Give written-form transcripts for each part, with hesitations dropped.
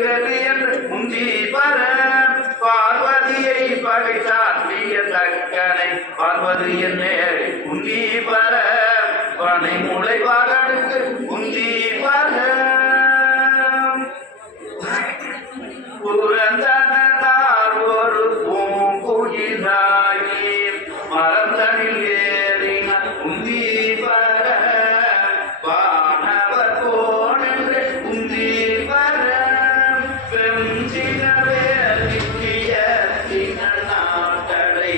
வெகு என்று முந்தி பர பார்வதியை பகைத்தாற்றிய தக்கனை பார்வதி என்னே முந்தி பர பனை முளை வாகனுக்கு முந்தி பர புரந்தனார் ஒரு பூங்குயிலாகி மரந்தனில் ஏறின முந்தி பர வானவர் போனென்று முந்தி பர வெஞ்சினவே நித்திய திங்கள் நாட்டடை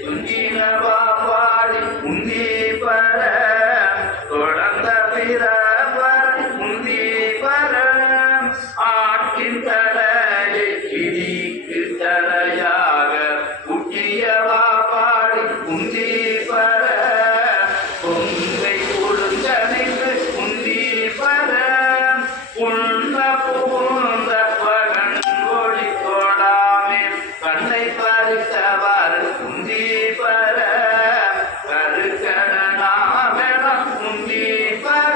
துஞ்சினவா பாடி முந்தி பர தொடர்ந்த பிறவர் முந்தி பர ஆற்றின் தலையை கிரிக்கு தலையாக முக்கியவா பாடி முந்தி பர பொங்கை ஒழுங்கனைக்கு முந்தி பர உள்ள புகுந்த பகன் ஒளி தோடாமே கண்ணை பறித்தவர் முந்தி பர கருக்கடனாமென முந்தி பர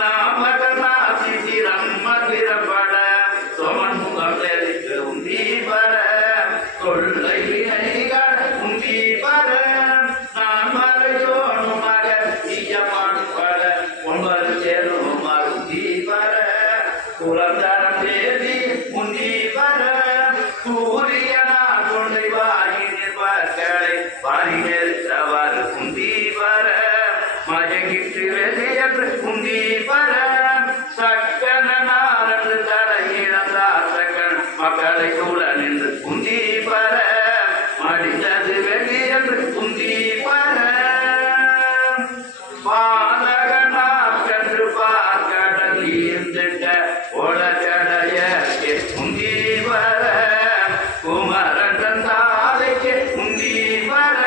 நாமகநாசி சிரம்மதிரப்பட சோமன்முகம் தெரித்து முந்தி பர கொள்ளை வினைகள் முந்தி பர நான் மறையோனு மகன் ஈயமாடுபட ஒன்பது சேரும் முந்தி பர குலந்தரம் தேதி முந்தி பர சூரியனார் கொண்டை வாரி நிற்பர்களை வாரி நெருத்தவர் முந்தி பர மயங்கிட்டு வெகு முந்தி பர சக்கனார் என்று தலையிழந்தார் சக்கன் மக்களை கூட நின்று முந்தி பர மடிந்தது வெகு என்று முந்தி பர பாலகனார் கன்று பார்க்கடல் ஈர்ந்திட்ட ஒளச்சடைய முந்தி பர குமரன் தாலைக்கு முந்தி பர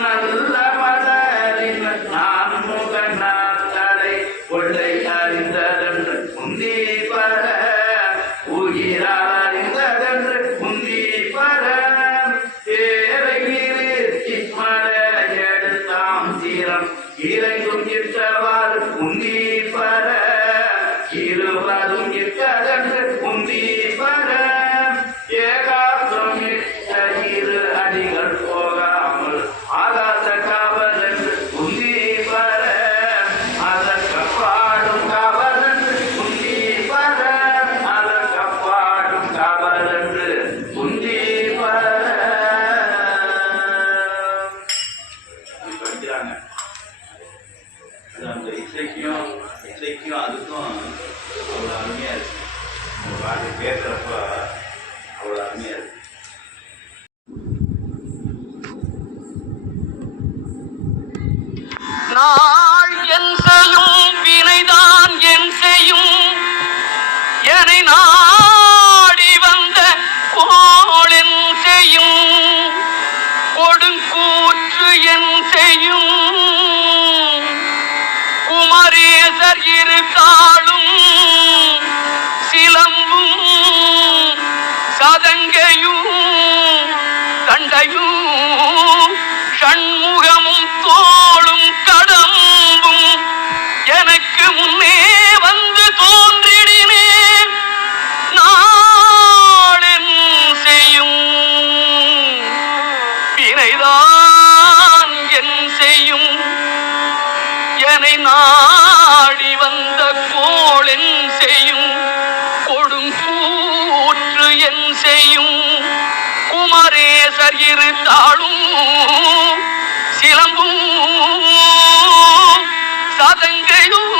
நல்ல மலரின் நான் முகனார் தலை கொள்ளை அறிந்ததென்று முந்தி பர உயிரால் அறிந்ததென்று முந்தி பர ஏரை நிறுத்தி மலையெடுத்தாம் தீரம் இறைந்தும் இட்டவாறு முந்தி பர இருவரும் இட்டதென்று முந்தி பர ஏகாசம் இட்ட இரு அடிகள் போகாமல் ஆகாச காவல் என்று முந்தி பர அதற்கப்பாடும் காவல் என்று முந்தி பர அதற்கப்பாடும் காவல் என்று முந்தி பர படிக்கிறாங்க. அந்த இசைக்கும் அதுக்கும் அவ்வளோ அருமையாக இருக்கு. ஒரு பாட்டு கேட்குறப்ப அவ்வளோ அருமையாக இருக்கு. நாள் என் செய்யும் வினைதான் என் செய்யும் என்னை நாடி வந்த கோளென் செய்யும் கொடுங்கூற்று என் செய்யும் குமரேசர் இரு தாளும் சிலம்பும் சதங்கையும் தண்டையும் ஷண்முகமும் தோளும் கடம்பும் எனக்கு முன்னே வந்து தோன்றிடினே நாளென் செய்யும் வினைதான் என் செய்யும் என்னை நாடி வந்த கோளென் செய்யும் கொடுங்கூற்று என் செய்யும் குமரேசர் இரு தாளும் சிலம்பும் சதங்கையும்